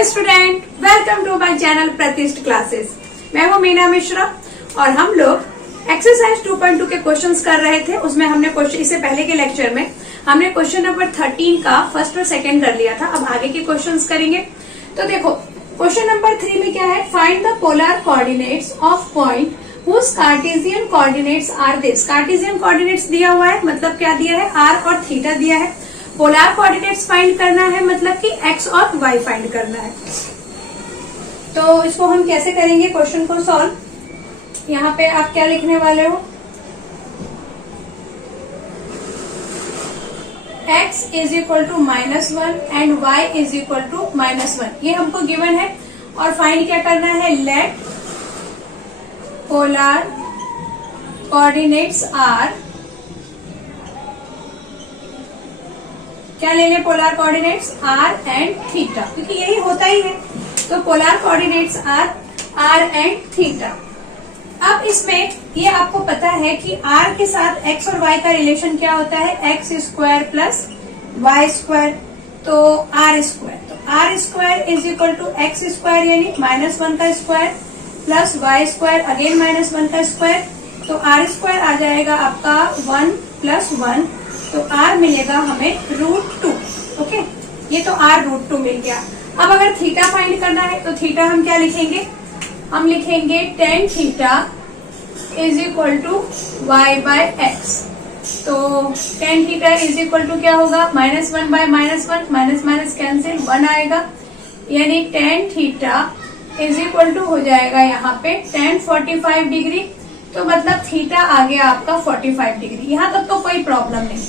Hello student, welcome to my channel Pratishth classes. मैं हूँ मीना मिश्रा और हम लोग एक्सरसाइज 2.2 के क्वेश्चंस कर रहे थे। उसमें हमने क्वेश्चन, इससे पहले के लेक्चर में हमने क्वेश्चन नंबर 13 का फर्स्ट और सेकंड कर लिया था। अब आगे के क्वेश्चंस करेंगे। तो देखो क्वेश्चन नंबर 3 में क्या है, find the polar coordinates of point whose cartesian coordinates are this. Cartesian coordinates दिया हुआ है, मतलब क्या दिया है, आर और थीटा दिया है। पोलर कोऑर्डिनेट्स फाइंड करना है, मतलब कि एक्स और वाई फाइंड करना है। तो इसको हम कैसे करेंगे क्वेश्चन को सॉल्व। यहाँ पे आप क्या लिखने वाले हो, x is equal to -1 and y is equal to -1, ये हमको गिवन है। और फाइंड क्या करना है, लेट पोलर कोऑर्डिनेट्स आर, क्या ले लें polar coordinates r and theta, क्योंकि यही होता ही है। तो polar coordinates r and theta. अब इसमें ये आपको पता है कि आर के साथ एक्स और वाई का रिलेशन क्या होता है, x square plus y square, तो आर स्क्वायर। तो r square is equal to x square यानी -1 का square plus y square again -1 का स्क्वायर। तो आर स्क्वायर आ जाएगा आपका 1 + 1, तो r मिलेगा हमें √2। ओके, ये तो r √2 मिल गया। अब अगर थीटा फाइंड करना है तो थीटा हम क्या लिखेंगे, हम लिखेंगे tan theta is equal to y/x। तो tan theta is equal to क्या होगा, -1/-1, माइनस कैंसिल, 1 आएगा, यानी tan theta is equal to हो जाएगा यहाँ पे tan 45 डिग्री। तो मतलब थीटा आ गया आपका 45 डिग्री। यहाँ तक तो कोई प्रॉब्लम नहीं।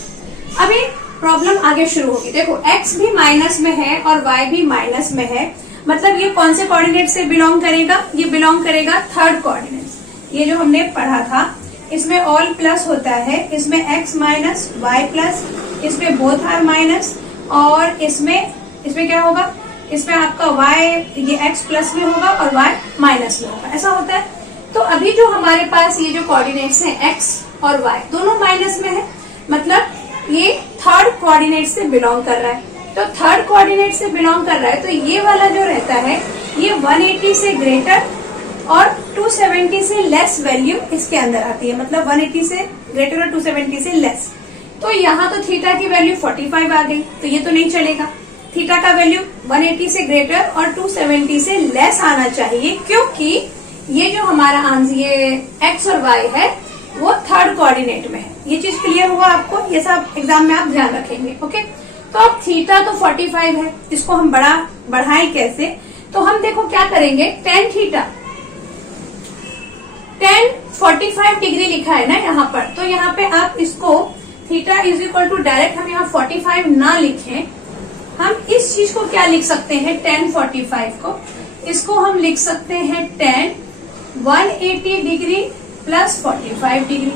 अभी प्रॉब्लम आगे शुरू होगी। देखो x भी माइनस में है और y भी माइनस में है, मतलब ये कौन से कोऑर्डिनेट से बिलोंग करेगा, ये बिलोंग करेगा थर्ड कोऑर्डिनेट। ये जो हमने पढ़ा था इसमें ऑल प्लस होता है, इसमें x माइनस y प्लस, इसमें बोथ आर माइनस, और इसमें क्या होगा, इसमें आपका y ये x प्लस में होगा और y माइनस में होगा, ऐसा होता है। तो अभी जो हमारे पास ये जो कोऑर्डिनेट्स हैं x और y दोनों माइनस में है, मतलब ये थर्ड कोऑर्डिनेट से बिलोंग कर रहा है। तो थर्ड कोऑर्डिनेट से बिलोंग कर रहा है, तो ये वाला जो रहता है ये 180 से ग्रेटर और 270 से लेस वैल्यू इसके अंदर आती है, मतलब 180 से ग्रेटर और 270 से लेस। तो यहाँ तो थीटा की वैल्यू 45 आ गई, तो ये तो नहीं चलेगा। थीटा का वैल्यू 180 से ग्रेटर और 270 से लेस आना चाहिए, क्योंकि ये जो हमारा आंसर ये एक्स और वाई है वो थर्ड कोऑर्डिनेट में है। ये चीज क्लियर हुआ आपको, ये सब एग्जाम में आप ध्यान रखेंगे। ओके, तो अब थीटा तो 45 है, इसको हम बढ़ाएं कैसे, तो हम देखो क्या करेंगे, tan थीटा, tan 45 डिग्री लिखा है ना यहाँ पर, तो यहाँ पे आप इसको theta is equal to direct हम यहाँ 45 ना लिखें, हम इस चीज को क्या लिख सकते हैं, tan 45 को, इसको हम लिख सकते हैं tan 180 डिग्री प्लस 45 डिग्री।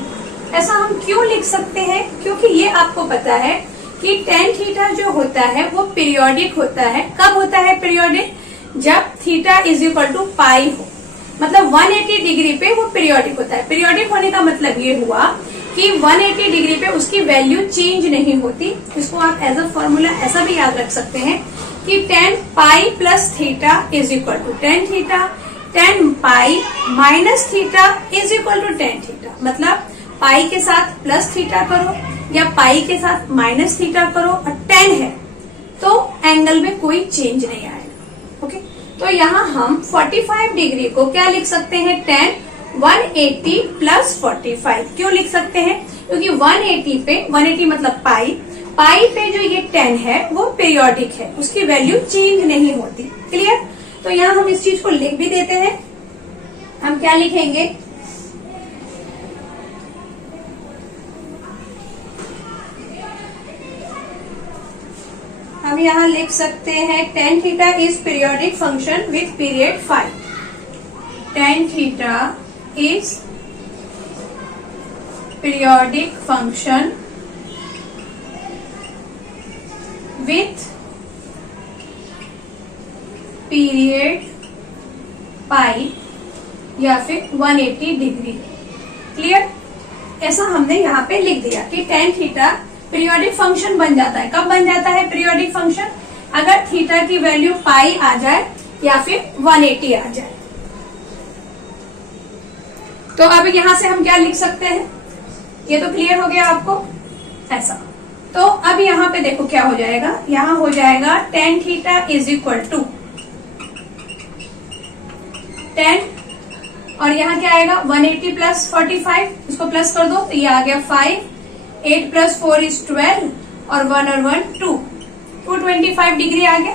ऐसा हम क्यों लिख सकते हैं, क्योंकि ये आपको पता है कि tan थीटा जो होता है वो पीरियोडिक होता है। कब होता है पीरियोडिक, जब थीटा इज इक्वल टू पाई हो, मतलब 180 डिग्री पे वो पीरियोडिक होता है। पीरियोडिक होने का मतलब ये हुआ कि 180 डिग्री पे उसकी वैल्यू चेंज नहीं होती। इसको आप एज अ फॉर्मूला ऐसा भी याद रख सकते हैं कि tan pi plus theta is equal to tan theta, tan pi minus theta is equal to tan theta. मतलब पाई के साथ प्लस थीटा करो या पाई के साथ माइनस थीटा करो और tan है तो एंगल में कोई चेंज नहीं आएगा। ओके, तो यहाँ हम 45 डिग्री को क्या लिख सकते हैं, tan 180 प्लस 45। क्यों लिख सकते हैं, क्योंकि 180 पे, 180 मतलब पाई पे जो ये tan है वो पीरियोडिक है, उसकी वैल्यू चेंज नहीं होती। क्लियर, तो यहाँ हम इस चीज को लिख भी देते हैं। हम क्या लिखेंगे, हम यहाँ लिख सकते हैं tan theta is periodic function with period 5। tan theta is periodic function with period pi या फिर 180 डिग्री। क्लियर, ऐसा हमने यहाँ पे लिख दिया कि tan थीटा पीरियोडिक फंक्शन बन जाता है। कब बन जाता है पीरियोडिक फंक्शन, अगर थीटा की वैल्यू पाई आ जाए या फिर 180 आ जाए। तो अब यहां से हम क्या लिख सकते हैं, ये तो क्लियर हो गया आपको ऐसा। तो अब यहां पे देखो क्या हो जाएगा, यहां हो जाएगा tan theta is equal to 10 और यहाँ क्या आएगा 180 प्लस 45, इसको प्लस कर दो तो ये आ गया 5, 8 प्लस 4 इज 12 और 1 और 1 2, 225 डिग्री आ गया।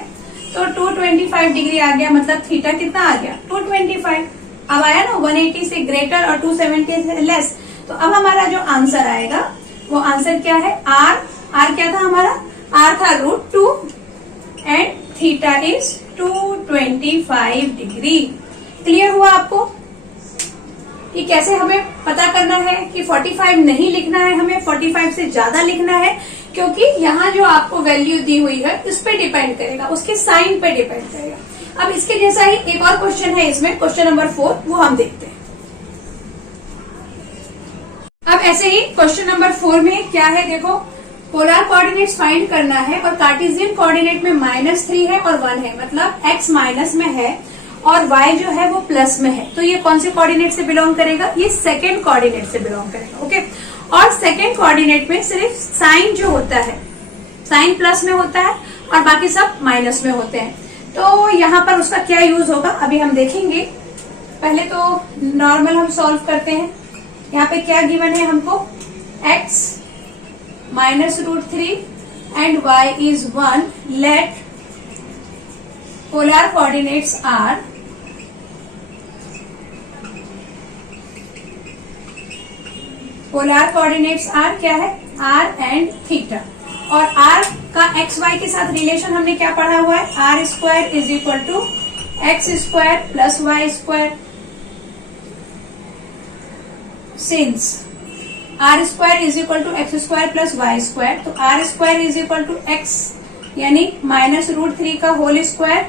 तो 225 डिग्री आ गया, मतलब थीटा कितना आ गया 225। अब आया ना 180 से ग्रेटर और 270 से लेस। तो अब हमारा जो आंसर आएगा वो आंसर क्या है, आर क्या था हमारा, आर था √2 and theta is 225 degree. Clear हुआ आपको कि कैसे हमें पता करना है कि 45 नहीं लिखना है, हमें 45 से ज्यादा लिखना है, क्योंकि यहाँ जो आपको वैल्यू दी हुई है इस पे डिपेंड करेगा, उसके साइन पे डिपेंड करेगा। अब इसके जैसा ही एक और क्वेश्चन है इसमें, क्वेश्चन नंबर 4, वो हम देखते हैं। अब ऐसे ही क्वेश्चन नंबर 4 में क्या है देखो, पोलर कोऑर्डिनेट्स फाइंड करना है और कार्टेशियन कोऑर्डिनेट में -3 है और 1 है, मतलब x माइनस में है और y जो है वो प्लस में है। तो ये कौन से कोऑर्डिनेट से बिलोंग करेगा, ये सेकेंड कोऑर्डिनेट से बिलोंग करेगा। ओके, और सेकेंड कोऑर्डिनेट में सिर्फ साइन जो होता है, साइन प्लस में होता है और बाकी सब माइनस में होते हैं। तो यहाँ पर उसका क्या यूज होगा अभी हम देखेंगे। पहले तो नॉर्मल हम सॉल्व करते हैं। यहाँ पे क्या गिवन है हमको, x minus √3 and y is 1, let polar coordinates are क्या है, r एंड थीटा। और r का x y के साथ रिलेशन हमने क्या पढ़ा हुआ है, r square is equal to x square plus y square, since r square is equal to x square plus y square, तो r square is equal to x यानी माइनस √3 का whole square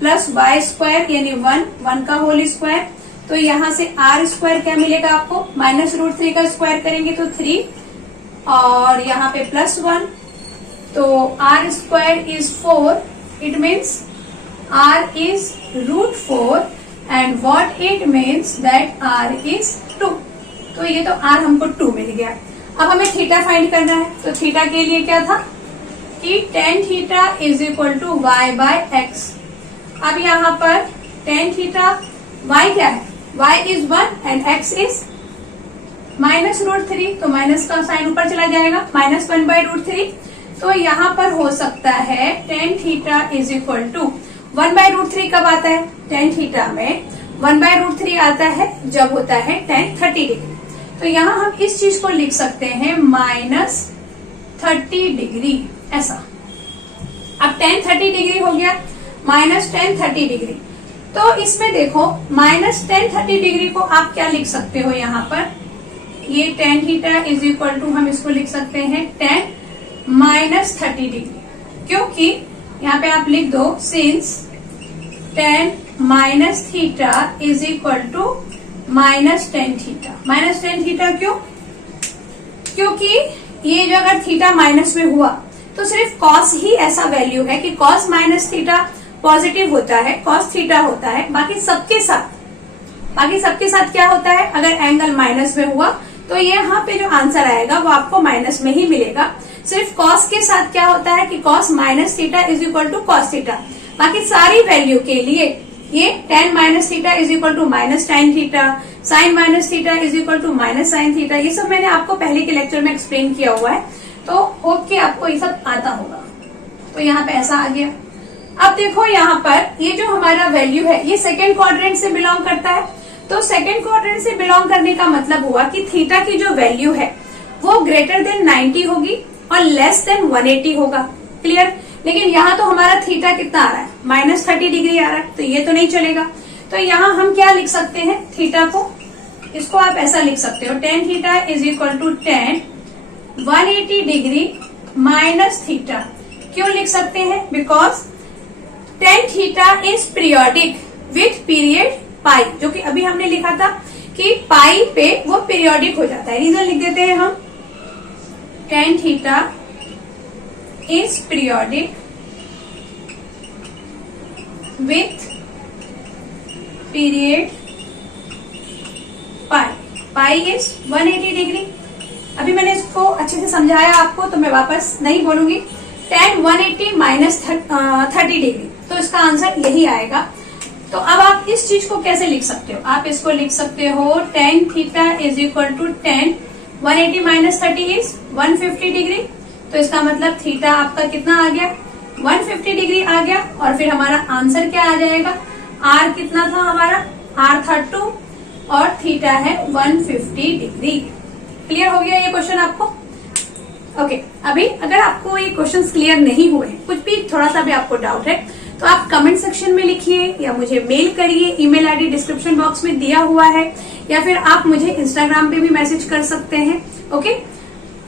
plus y square यानी 1 का whole square. तो यहाँ से r square क्या मिलेगा आपको, माइनस √3 का स्क्वायर करेंगे तो 3 और यहाँ पे प्लस 1, तो r square is 4, it means r is √4 and what it means that r is 2। तो ये तो r हमको 2 मिल गया। अब हमें थीटा फाइंड करना है, तो थीटा के लिए क्या था कि tan theta is equal to y by x. अब यहाँ पर tan थीटा y क्या है, y is 1 and x is minus √3, तो माइनस का साइन ऊपर चला जाएगा, -1 बाय √3। तो यहाँ पर हो सकता है tan theta is equal to 1 by √3 कब आता है, tan थीटा में 1 बाय √3 आता है जब होता है tan 30 डिग्री। तो यहाँ हम इस चीज को लिख सकते हैं -30 डिग्री ऐसा। अब tan 30 डिग्री हो गया, -tan 30 डिग्री। तो इसमें देखो -tan 30 डिग्री को आप क्या लिख सकते हो, यहाँ पर ये tan theta is equal to हम इसको लिख सकते हैं tan -30 डिग्री, क्योंकि यहाँ पे आप लिख दो since tan minus theta is equal to -tan theta. -tan theta क्यों, क्योंकि ये जो अगर थीटा माइनस में हुआ तो सिर्फ cos ही ऐसा वैल्यू है कि cos माइनस थीटा पॉजिटिव होता है, cos थीटा होता है। बाकी सबके साथ क्या होता है, अगर एंगल माइनस में हुआ तो ये यहाँ पे जो आंसर आएगा वो आपको माइनस में ही मिलेगा। सिर्फ cos के साथ क्या होता है कि cos minus theta is equal to cos theta. बाकी सारी वैल्यू के लिए ये tan minus theta is equal to -tan theta, sin minus theta is equal to -sin theta, ये सब मैंने आपको पहले के लेक्चर में एक्सप्लेन किया हुआ है। तो होप कि आपको ये सब आता होगा। तो यहाँ पे ऐसा आ गया। अब देखो यहाँ पर ये जो हमारा वैल्यू है ये सेकेंड क्वाड्रेंट से बिलोंग करता है। तो सेकेंड क्वाड्रेंट से बिलोंग करने का मतलब हुआ कि थीटा की जो वैल्यू है वो ग्रेटर देन 90 होगी और लेस देन 180 होगा। क्लियर। लेकिन यहाँ तो हमारा थीटा कितना आ रहा है, -30 डिग्री आ रहा है, तो ये तो नहीं चलेगा। तो यहाँ हम क्या लिख सकते हैं थीटा को, इसको आप ऐसा लिख सकते हो tan theta is equal to tan 180 degree minus theta. क्यों लिख सकते हैं, because tan theta is periodic with period pi, जो कि अभी हमने लिखा था कि पाई पे वो पीरियोडिक हो जाता है। रीजन लिख देते हैं हम, tan theta is periodic with period pi, pi is 180 degree. अभी मैंने इसको अच्छे से समझाया आपको, तो मैं वापस नहीं बोलूंगी। tan 180 माइनस 30 डिग्री, तो इसका आंसर यही आएगा। तो अब आप इस चीज को कैसे लिख सकते हो? आप इसको लिख सकते हो tan theta is equal to tan 180 minus 30 is 150 degree. तो इसका मतलब थीटा आपका कितना आ गया? 150 डिग्री आ गया। और फिर हमारा आंसर क्या आ जाएगा? आर कितना था हमारा? आर था 2 और थीटा है 150 डिग्री। क्लियर हो गया ये क्वेश्चन आपको? ओके, अभी अगर आपको ये क्वेश्चंस क्लियर नहीं हुए, कुछ भी थोड़ा सा भी आपको डाउट है, तो आप कमेंट सेक्शन में लिखिए या मुझे मेल करिए। ईमेल आईडी डिस्क्रिप्शन बॉक्स में दिया हुआ है, या फिर आप मुझे इंस्टाग्राम पे भी मैसेज कर सकते हैं। ओके,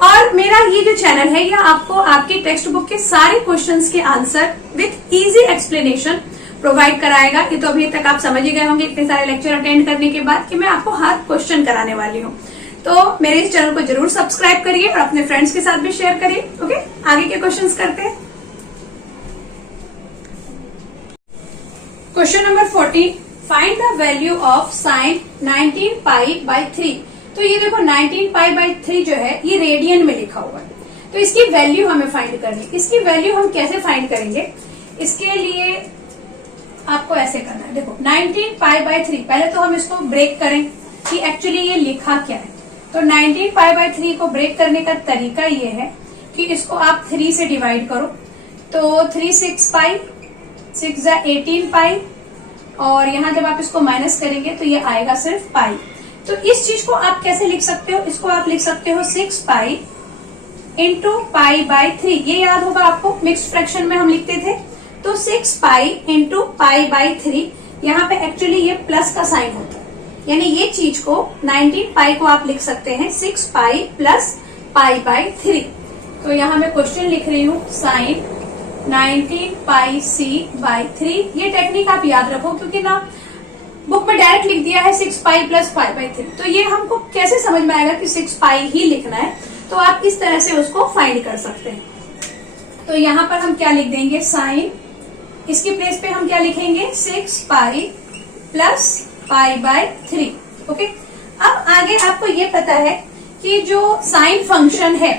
और मेरा ये जो चैनल है, यह आपको आपकी टेक्स्ट बुक के सारे क्वेश्चंस के answer with easy explanation provide कराएगा। ये तो अभी तक आप समझ ही गए होंगे इतने सारे लेक्चर अटेंड करने के बाद कि मैं आपको हर क्वेश्चन कराने वाली हूँ। तो मेरे इस चैनल को जरूर सब्सक्राइब करिए और अपने फ्रेंड्स के साथ भी शेयर करिए। ओके, आगे के क्वेश्चंस करते हैं। Question number 14, find the value of sine 19 pi by 3। तो ये देखो 19 पाई बाई 3 जो है ये रेडियन में लिखा हुआ है, तो इसकी वैल्यू हमें फाइंड करनी है। इसकी वैल्यू हम कैसे फाइंड करेंगे? इसके लिए आपको ऐसे करना है। देखो 19 पाई बाई 3, पहले तो हम इसको ब्रेक करें कि एक्चुअली ये लिखा क्या है। तो 19 पाई बाई 3 को ब्रेक करने का तरीका ये है कि इसको आप 3 से डिवाइड करो। तो 3 6 पाई, 6 जा 18 पाई, और यहाँ जब आप इसको माइनस करेंगे तो ये आएगा सिर्फ पाई। तो इस चीज को आप कैसे लिख सकते हो? इसको आप लिख सकते हो 6 पाई इंटू पाई बाई 3। ये याद होगा आपको, मिक्स्ड फ्रैक्शन में हम लिखते थे। तो 6 पाई इंटू पाई बाई 3, यहाँ पे एक्चुअली ये प्लस का साइन होता है, यानी ये चीज को 19 पाई को आप लिख सकते हैं 6 पाई प्लस पाई बाई 3। तो यहाँ मैं क्वेश्चन लिख रही हूँ साइन 19 पाई सी बाई 3। ये टेक्निक आप याद रखो, क्योंकि ना बुक में डायरेक्ट लिख दिया है 6 पाई प्लस पाई बाई 3, तो ये हमको कैसे समझ में आएगा कि 6 पाई ही लिखना है। तो आप इस तरह से उसको फाइंड कर सकते हैं। तो यहाँ पर हम क्या लिख देंगे? साइन, इसकी प्लेस पे हम क्या लिखेंगे? 6 pi plus pi by 3। Okay, अब आगे आपको ये पता है कि जो साइन फंक्शन है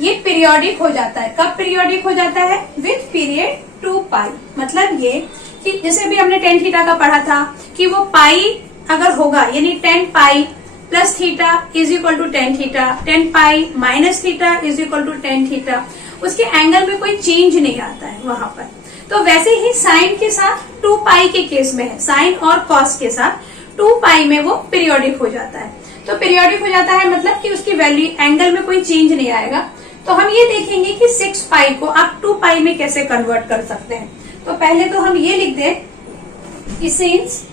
ये पीरियोडिक हो जाता है। कब पीरियोडिक हो जाता है? विथ पीरियड 2 पाई। मतलब ये कि जैसे अभी हमने tan थीटा का पढ़ा था कि वो पाई अगर होगा, यानी tan pi plus theta is equal to tan theta, tan pi minus theta is equal to tan theta, उसके एंगल में कोई चेंज नहीं आता है वहां पर। तो वैसे ही साइन के साथ 2 पाई के केस में है, साइन और कॉस के साथ 2 पाई में वो पीरियोडिक हो जाता है। तो पीरियोडिक हो जाता है मतलब कि उसकी वैल्यू एंगल में कोई चेंज नहीं आएगा। तो हम ये देखेंगे कि 6 पाई को आप 2 पाई में कैसे कन्वर्ट कर सकते हैं। तो पहले तो हम ये लिख दें कि since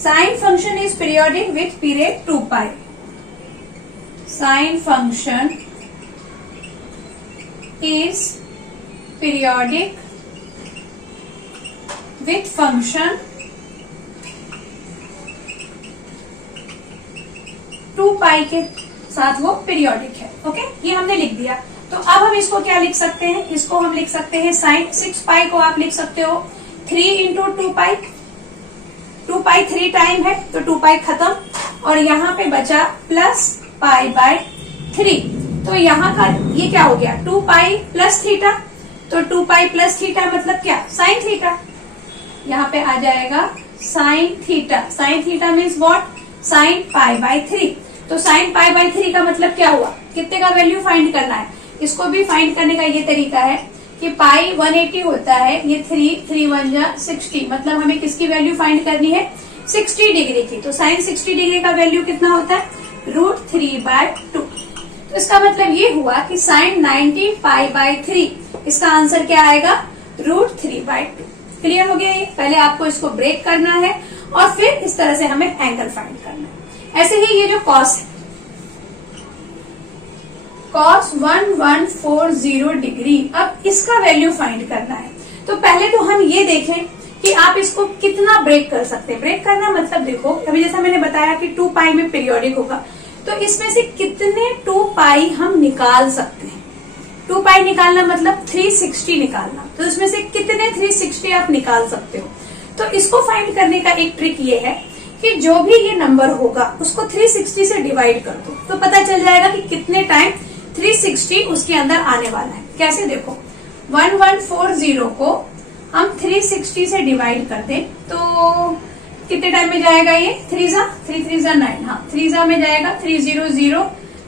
sine function is periodic with period 2 pi, sine function is periodic with function 2 पाई के साथ वो पीरियोडिक है। ओके, ये हमने लिख दिया। तो अब हम इसको क्या लिख सकते हैं? इसको हम लिख सकते हैं साइन 6 पाई को आप लिख सकते हो 3 इंटू 2 पाई। 2 पाई 3 टाइम है तो 2 पाई खत्म, और यहाँ पे बचा प्लस पाई बाय 3। तो यहाँ का ये क्या हो गया? 2 पाई प्लस थीटा। तो 2 पाई प्लस थीटा मतलब क्या? Sine theta. यहाँ पे आ जाएगा sine theta. Sine theta means what? Sine pi by 3। तो साइन पाई बाय 3 का मतलब क्या हुआ? कितने का वैल्यू फाइंड करना है? इसको भी फाइंड करने का ये तरीका है कि पाई 180 होता है, ये 3 1 जा 60, मतलब हमें किसकी वैल्यू फाइंड करनी है? 60 डिग्री की। तो साइन 60 डिग्री का वैल्यू कितना होता है? √3/2। तो इसका मतलब ये हुआ कि साइन 19 पाई बाय 3, इसका आंसर क्या आएगा? √3/2। क्लियर हो गया ये? पहले आपको इसको ब्रेक करना है और फिर इस तरह से हमें एंगल फाइंड करना है। ऐसे ही ये जो कॉस है, cos 1140 डिग्री, अब इसका वैल्यू फाइंड करना है। तो पहले तो हम ये देखें कि आप इसको कितना ब्रेक कर सकते हैं। ब्रेक करना मतलब देखो, अभी जैसा मैंने बताया कि 2 पाई में पीरियोडिक होगा, तो इसमें से कितने 2 पाई हम निकाल सकते हैं। 2 पाई निकालना मतलब 360 निकालना, तो इसमें से कितने 360 आप निकाल सकते हो। तो इसको फाइंड करने का एक ट्रिक ये है कि जो भी ये नंबर होगा उसको 360 से डिवाइड कर दो, तो पता चल जाएगा कि कितने टाइम 360 उसके अंदर आने वाला है। कैसे देखो, 1140 को हम 360 से डिवाइड कर दें तो कितने टाइम में जाएगा ये, 3 3 9, हाँ 3 में जाएगा, 300,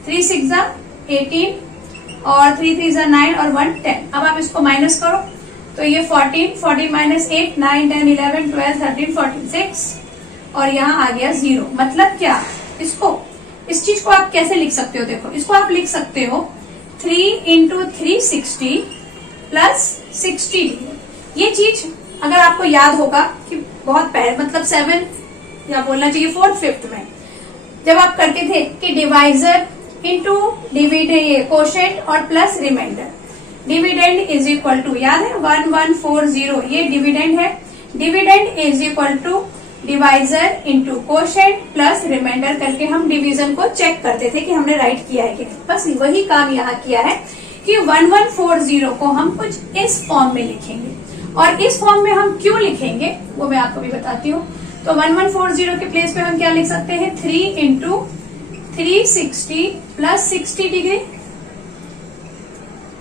3 6 18 और 3 3 9 और 1 10। अब आप इसको माइनस करो तो ये 14 माइनस 8 9 10 11 12 13 14 6 और यहाँ आ गया 0। मतलब क्या, इस चीज को आप कैसे लिख सकते हो, देखो इसको आप लिख सकते हो 3 इंटू 360 प्लस 60 डिग्री। ये चीज अगर आपको याद होगा कि बहुत पहले मतलब 7 या बोलना चाहिए 4th 5th में जब आप करते थे कि डिवाइजर इंटू डिविडेंड कोशेंट और plus remainder, dividend is equal to, याद है 1140 ये डिविडेंड है, dividend is equal to divisor into quotient plus remainder करके हम डिवीजन को चेक करते थे कि हमने राइट किया है कि नहीं। बस वही काम यहाँ किया है कि 1140 को हम कुछ इस फॉर्म में लिखेंगे, और इस फॉर्म में हम क्यों लिखेंगे वो मैं आपको भी बताती हूँ। तो 1140 के प्लेस पे हम क्या लिख सकते हैं, 3 इंटू 360 प्लस 60 डिग्री,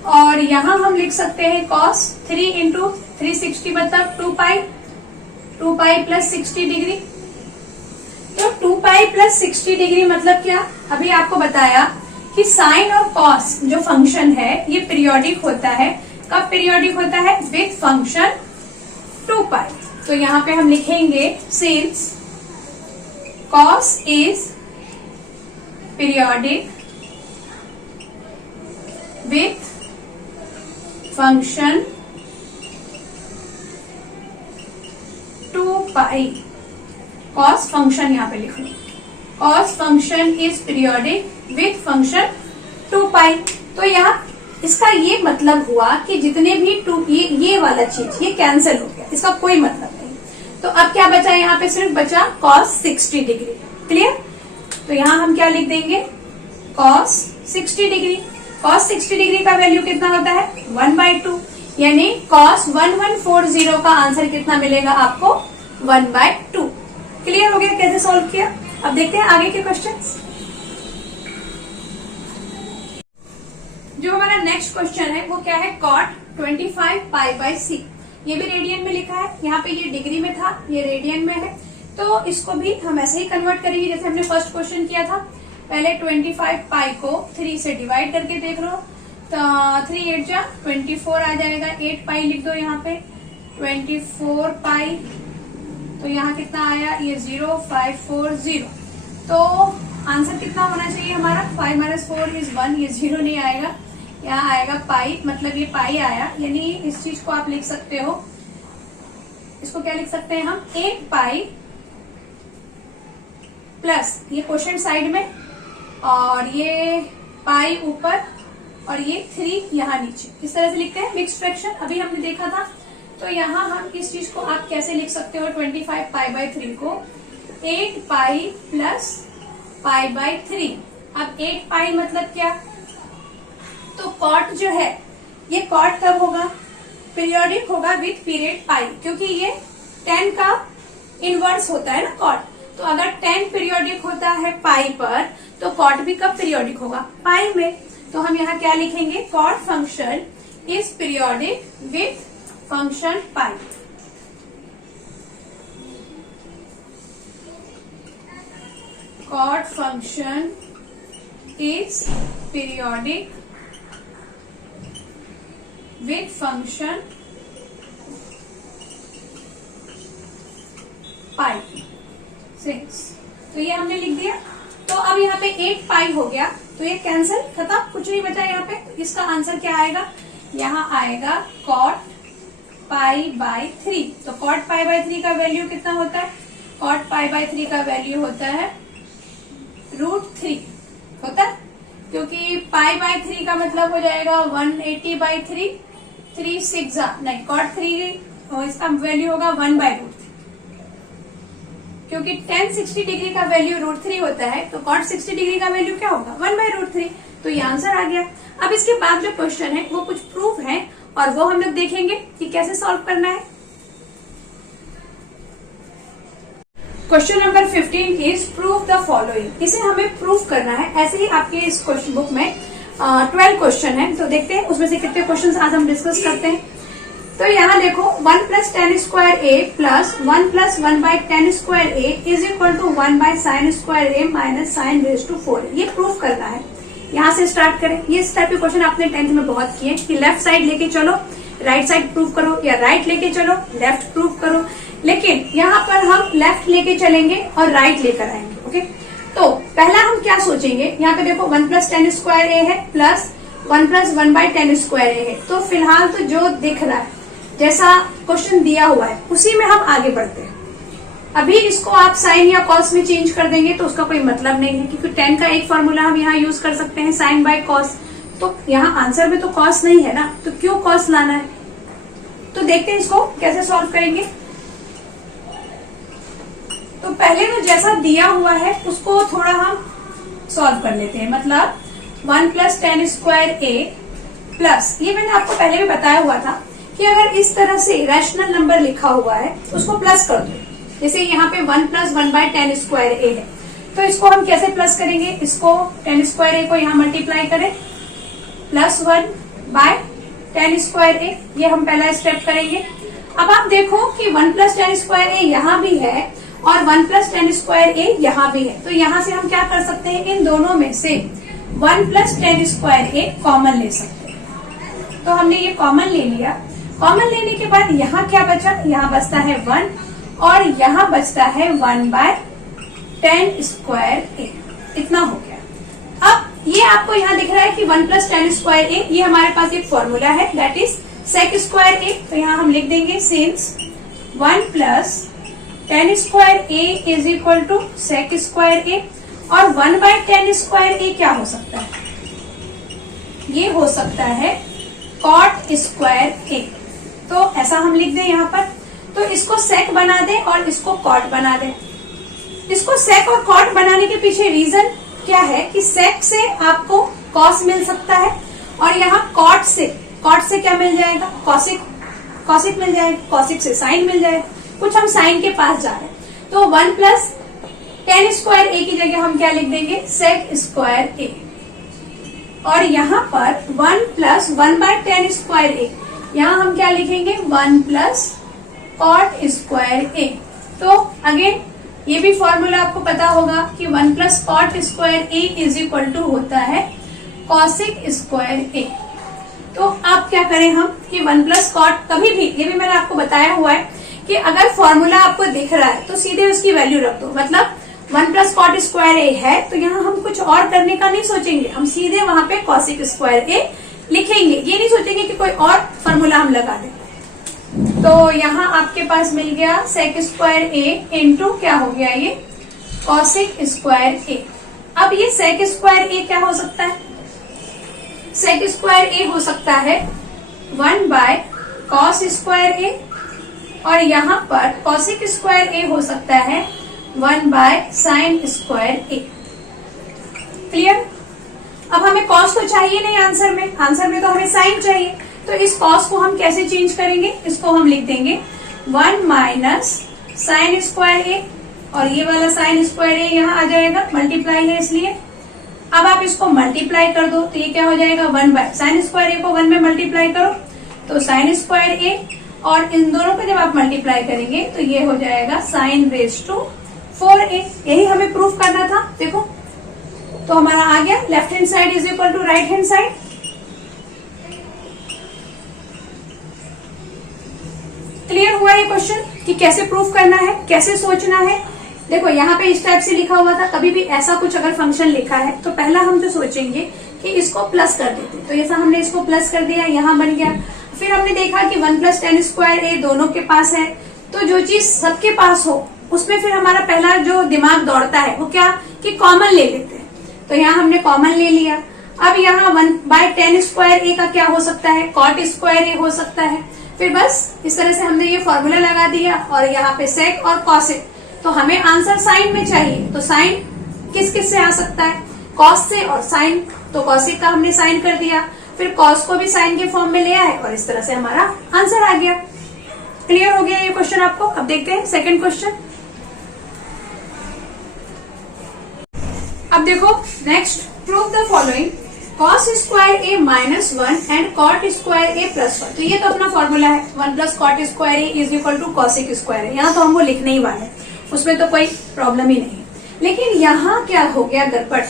और यहाँ हम लिख सकते हैं कॉस 3 इंटू 360 मतलब 2 पाई प्लस 60 डिग्री। तो 2 पाई प्लस 60 डिग्री मतलब क्या, अभी आपको बताया कि साइन और कॉस जो फंक्शन है ये पीरियोडिक होता है। कब पीरियोडिक होता है, विथ फंक्शन 2 पाई। तो यहाँ पे हम लिखेंगे since cos is periodic with function 2 pi, cos function यहाँ पे लिख लो, cos function is periodic with function 2 pi. तो यहाँ इसका ये मतलब हुआ कि जितने भी ये वाला चीज ये कैंसिल हो गया, इसका कोई मतलब नहीं। तो अब क्या बचा, यहाँ पे सिर्फ बचा कॉस 60 डिग्री। क्लियर, तो यहाँ हम क्या लिख देंगे, कॉस 60 डिग्री। कॉस 60 डिग्री का वैल्यू कितना होता है, 1/2, यानी कॉस 1140 का आंसर कितना मिलेगा आपको, 1/2। क्लियर हो गया कैसे सॉल्व किया। अब देखते हैं आगे के क्वेश्चंस। जो हमारा नेक्स्ट क्वेश्चन है वो क्या है, कॉट 25 π/c। ये भी रेडियन में लिखा है, यहाँ पे ये डिग्री में था, ये रेडियन में है। तो इसको भी हम ऐसे ही कन्वर्ट करेंगे जैसे हमने फर्स्ट क्वेश्चन किया था। पहले 25 पाई को 3 से डिवाइड करके देख लो, तो 3 8 जा 24 आ जाएगा, 8 पाई लिख दो यहाँ पे, 24 पाई, तो यहाँ कितना आया, ये 0540। तो आंसर कितना होना चाहिए हमारा, 5 - 4 = 1, ये 0 नहीं आएगा, यहाँ आएगा पाई, मतलब ये पाई आया। यानी इस चीज को आप लिख सकते हो, इसको क्या लिख सकते हैं हम, 8 पाई प्लस ये क्वोशंट साइड में और ये पाई ऊपर और ये 3 यहाँ नीचे, इस तरह से लिखते हैं मिक्स फ्रैक्शन, अभी हमने देखा था। तो यहाँ हम इस चीज को आप कैसे लिख सकते हो, 25 π/3 को 8 पाई प्लस π/3। अब 8 पाई मतलब क्या, तो कॉट जो है ये कॉट कब होगा, पीरियोडिक होगा विथ पीरियड पाई, क्योंकि ये 10 का इनवर्स होता है ना कॉट। तो अगर 10 पीरियोडिक होता है पाई पर, तो कॉट भी कब पीरियोडिक होगा, पाई में। तो हम यहाँ क्या लिखेंगे, cot function is periodic with function pi. Cot function is periodic with function pi 6। तो ये हमने लिख दिया। तो अब यहाँ पे 8 पाई हो गया, तो ये कैंसिल, खत्म, कुछ नहीं बचा यहाँ पे। इसका आंसर क्या आएगा, यहाँ आएगा कॉट π/3। तो कॉट π/3 का वैल्यू कितना होता है, कॉट π/3 का वैल्यू होता है √3 होता है, क्योंकि π/3 का मतलब हो जाएगा 180/3, 3 6 नहीं, कॉट 3 इसका वैल्यू होगा 1/√3। क्योंकि tan 60 डिग्री का वैल्यू √3 होता है, तो cot 60 डिग्री का वैल्यू क्या होगा 1/√3। तो ये आंसर आ गया। अब इसके बाद जो क्वेश्चन है वो कुछ प्रूफ है और वो हम लोग देखेंगे कि कैसे सॉल्व करना है। Question number 15 is proof the following. इसे हमें प्रूफ करना है। ऐसे ही आपके इस क्वेश्चन बुक में 12 क्वेश्चन है, तो देखते हैं उसमें से कितने क्वेश्चन आज हम डिस्कस करते हैं। तो यहाँ देखो 1 + tan² a plus 1 + 1/tan² a is equal to 1/sin² a minus sin⁴। ये प्रूफ करना है। यहाँ से स्टार्ट करें। ये इस टाइप के क्वेश्चन आपने 10th में बहुत किए कि लेफ्ट साइड लेके चलो राइट साइड प्रूफ करो, या राइट लेके चलो लेफ्ट प्रूफ करो, लेकिन यहाँ पर हम लेफ्ट लेके चलेंगे और राइट लेकर आएंगे। ओके, तो पहला हम क्या सोचेंगे, यहाँ पे देखो 1 + tan² a है प्लस 1 + 1/tan² a है। तो फिलहाल तो जो दिख रहा है जैसा क्वेश्चन दिया हुआ है उसी में हम आगे बढ़ते हैं। अभी इसको आप साइन या कॉस में चेंज कर देंगे तो उसका कोई मतलब नहीं है, क्योंकि tan का एक फॉर्मूला हम यहाँ यूज कर सकते हैं sin/cos। तो यहाँ आंसर में तो cos नहीं है ना, तो क्यों cos लाना है। तो देखते हैं इसको कैसे सॉल्व करेंगे। तो पहले तो जैसा दिया हुआ है उसको थोड़ा हम सॉल्व कर लेते हैं। मतलब 1 + tan² a प्लस, ये मैंने आपको पहले भी बताया हुआ था कि अगर इस तरह से रैशनल नंबर लिखा हुआ है उसको प्लस कर दो। जैसे यहाँ पे 1 + 1/tan² a है, तो इसको हम कैसे प्लस करेंगे, इसको tan² a को यहाँ मल्टीप्लाई करें प्लस 1/tan² a, ये हम पहला स्टेप करेंगे। अब आप देखो कि 1 + tan² a यहाँ भी है और 1 + tan² a यहाँ भी है, तो यहाँ से हम क्या कर सकते हैं, इन दोनों में से 1 + tan² a कॉमन ले सकते हैं। तो हमने ये कॉमन ले लिया। कॉमन लेने के बाद यहाँ क्या बचा, यहाँ बचता है 1 और यहाँ बचता है 1/tan² a। इतना हो गया। अब ये आपको यहाँ दिख रहा है कि 1 + tan² a, ये हमारे पास एक फॉर्मूला है दैट इज sec² a। तो यहाँ हम लिख देंगे since 1 + tan² a is equal to sec² a, और 1/tan² a क्या हो सकता है, ये हो सकता है cot² a। तो ऐसा हम लिख दें यहाँ पर। तो इसको sec बना दें और इसको cot बना दें। इसको sec और cot बनाने के पीछे रीजन क्या है कि sec से आपको cos मिल सकता है और यहाँ cot से क्या मिल जाएगा, cosic मिल जाएगा, cosic से sin मिल जाएगा। कुछ हम sin के पास जा रहे हैं, तो 1 + tan² a की जगह हम क्या लिख देंगे sec² a, और यहाँ पर 1 + 1/tan² a, यहाँ हम क्या लिखेंगे 1 + cot² a। तो अगेन ये भी फॉर्मूला आपको पता होगा कि 1 + cot² a is equal to होता है cosic² a। तो अब क्या करें हम कि 1 + cot, कभी भी ये भी मैंने आपको बताया हुआ है कि अगर फॉर्मूला आपको दिख रहा है तो सीधे उसकी वैल्यू रख दो। मतलब 1 + cot² a है तो यहाँ हम कुछ और करने का नहीं सोचेंगे, हम सीधे वहां पे cosic² a लिखेंगे। ये नहीं सोचेंगे कि कोई और फॉर्मूला हम लगा दें। तो यहाँ आपके पास मिल गया sec² a इंटू क्या हो गया ये cosic² a। अब ये sec² a क्या हो सकता है, sec² a हो सकता है 1/cos² a, और यहाँ पर cosic² a हो सकता है 1/sin² a। क्लियर। अब हमें cos तो चाहिए नहीं आंसर में तो हमें sin चाहिए। तो इस cos को हम कैसे चेंज करेंगे, इसको हम लिख देंगे 1 - sin² a, और ये वाला sin² a यहाँ आ जाएगा, मल्टीप्लाई है इसलिए। अब आप इसको मल्टीप्लाई कर दो तो ये क्या हो जाएगा 1/sin² a को 1 में मल्टीप्लाई करो तो sin² a, और इन दोनों को जब आप मल्टीप्लाई करेंगे तो ये हो जाएगा sin⁴a। यही हमें प्रूफ करना था। देखो तो हमारा आ गया left hand side is equal to right hand side. Clear हुआ ये क्वेश्चन कि कैसे प्रूफ करना है, कैसे सोचना है। देखो यहाँ पे इस टाइप से लिखा हुआ था, कभी भी ऐसा कुछ अगर फंक्शन लिखा है तो पहला हम तो सोचेंगे कि इसको प्लस कर देते, तो ऐसा हमने इसको प्लस कर दिया, यहाँ बन गया। फिर हमने देखा कि 1 + tan² a दोनों के पास है, तो जो चीज सबके पास हो उसमें फिर हमारा पहला जो दिमाग दौड़ता है वो क्या कि कॉमन ले लेते हैं। तो यहाँ हमने कॉमन ले लिया। अब यहाँ 1/tan² a का क्या हो सकता है, cot² a हो सकता है। फिर बस इस तरह से हमने ये फॉर्मूला लगा दिया और यहाँ पे sec और cosic तो हमें आंसर साइन में चाहिए, तो साइन किस किस से आ सकता है, कॉस से और साइन, तो कॉसिक का हमने साइन कर दिया, फिर कॉस को भी साइन के फॉर्म में ले आए और इस तरह से हमारा आंसर आ गया। क्लियर हो गया ये क्वेश्चन आपको। अब देखते हैं सेकंड क्वेश्चन। अब देखो next, prove the following cos square a minus 1 and cot square a plus 1। तो ये तो अपना फॉर्मूला है, 1 plus cot square a is equal to cosec square a। यहाँ तो हम वो लिखने ही वाले, उसमें तो कोई प्रॉब्लम ही नहीं। लेकिन यहाँ क्या हो गया गड़बड़,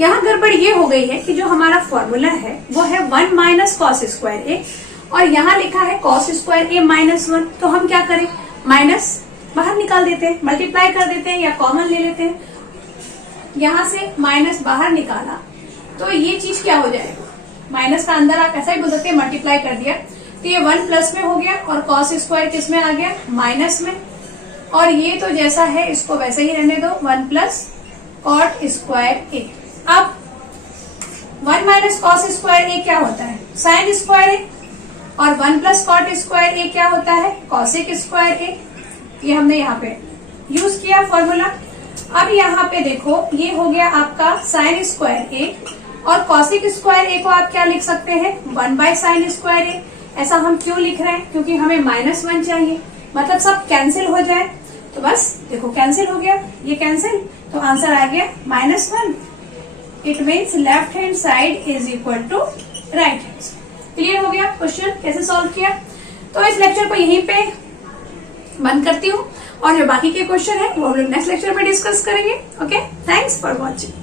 यहाँ गड़बड़ ये हो गई है कि जो हमारा फॉर्मूला है वो है 1 माइनस कॉस स्क्वायर a, और यहाँ लिखा है कॉस स्क्वायर a माइनस 1। तो हम क्या करें, माइनस बाहर निकाल देते हैं, मल्टीप्लाई कर देते हैं या कॉमन ले लेते हैं। यहाँ से माइनस बाहर निकाला तो ये चीज क्या हो जाएगा, माइनस का अंदर आप ऐसा ही बोल सकते हैं, मल्टीप्लाई कर दिया तो ये 1 प्लस में हो गया और कॉस स्क्वायर किस में आ गया, माइनस में। और ये तो जैसा है इसको वैसे ही रहने दो, 1 प्लस कॉट स्क्वायर ए। अब 1 माइनस कॉस स्क्वायर ए क्या होता है, साइन स्क्वायर ए, और 1 प्लस कॉट स्क्वायर ए क्या होता है, कॉसिक स्क्वायर ए। ये हमने यहाँ पे यूज किया फॉर्मूला। अब यहाँ पे देखो ये हो गया आपका साइन स्क्वायर ए, और कॉसिक स्क्वायर ए को आप क्या लिख सकते हैं, 1 बाय साइन स्क्वायर ए। ऐसा हम क्यों लिख रहे हैं, क्योंकि हमें -1 चाहिए, मतलब सब कैंसिल हो जाए। तो बस देखो कैंसिल हो गया, ये कैंसिल, तो आंसर आ गया -1। It means left hand side is equal to right hand. Clear हो गया क्वेश्चन कैसे सॉल्व किया। तो इस लेक्चर को यहीं पे बंद करती हूँ, और जो बाकी के क्वेश्चन है वो हम लोग नेक्स्ट लेक्चर में डिस्कस करेंगे। Okay, thanks for watching.